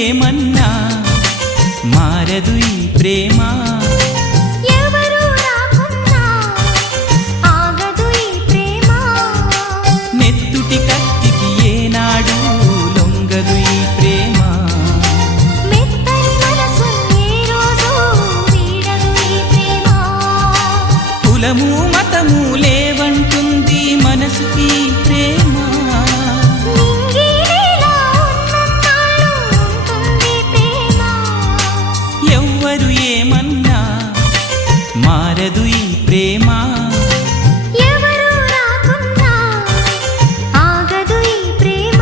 ఏమన్నా మారదు ఈ ప్రేమ, ఎవరు రాకున్నా ఆగదు ఈ ప్రేమ, నెత్తుటి కత్తికి ఏనాడు లొంగదు ఈ ప్రేమ, మెత్తని మనసు ఏ రోజు వీడదు ఈ ప్రేమ, కులము మతము లేవంటుంది మనసుకి ప్రేమ, ఎవ్వరు ఏమన్నా మారదు ఈ ప్రేమ, ఎవరు రాకున్నా ఆగదు ఈ ప్రేమ.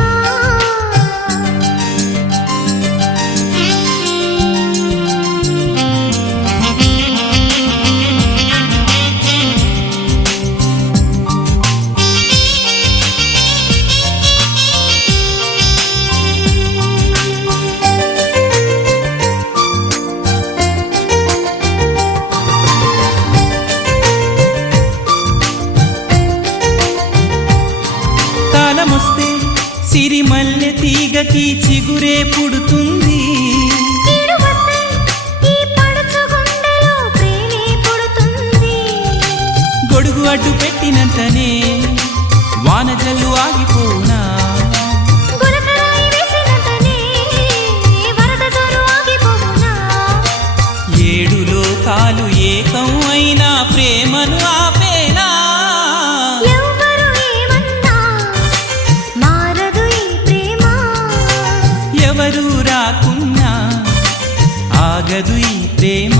కాలమొస్తే సిరిమల్లె తీగకి చిగురే పుడుతుంది, కీడు వస్తే ఈ పడుచు గుండెలో ప్రేమే పుడుతుంది, గొడుగు అడ్డు పెట్టినంతనే వానజల్లు ఆగిపోనా, గులకరాయి వేసినంతనే వరద జోరు ఆగిపోవునా, ఏడు లోకాలు ఏకం అయినా ప్రేమను ఆపేనా, ఎవ్వరు ఏమన్నా మారదు ఈ ప్రేమ, ఎవరు రాకున్నా ఆగదు ఈ ప్రేమ.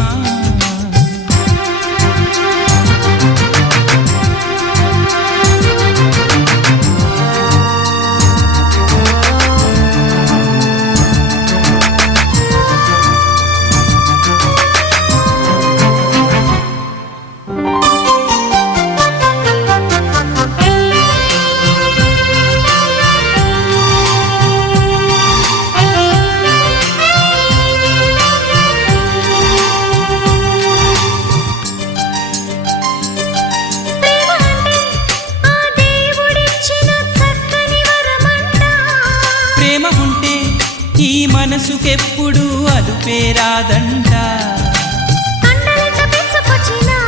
ప్రేమ అంటే ఆ దేవుడిచ్చిన చక్కని వరమంట, ప్రేమ ఉంటే ఈ మనసుకెప్పుడు అదుపే రాదంట, కండలెంత పెంచుకొచ్చినా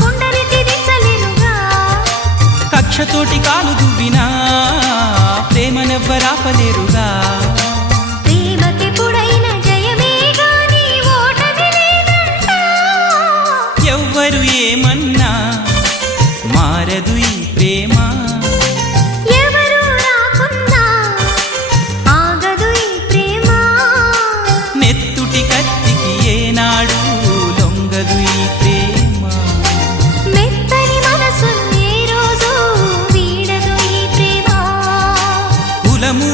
గుండెని తీర్చలేనుగా, కక్షతోటి కాలు దువ్వినా ప్రేమనెవ్వరాపలేరుగా, ప్రేమకెప్పుడైనా జయమే గాని ఓటమి లేదంట, ఎవ్వరు ఏమన్నా మారదు ఈ ప్రేమ, ఎవరు రాకున్నా ఆగదు ఈ ప్రేమ, నెత్తుటి కత్తికి ఏనాడు లొంగదు ఈ ప్రేమ, మెత్తని మనసు ఏ రోజు వీడదు ఈ ప్రేమ, కులము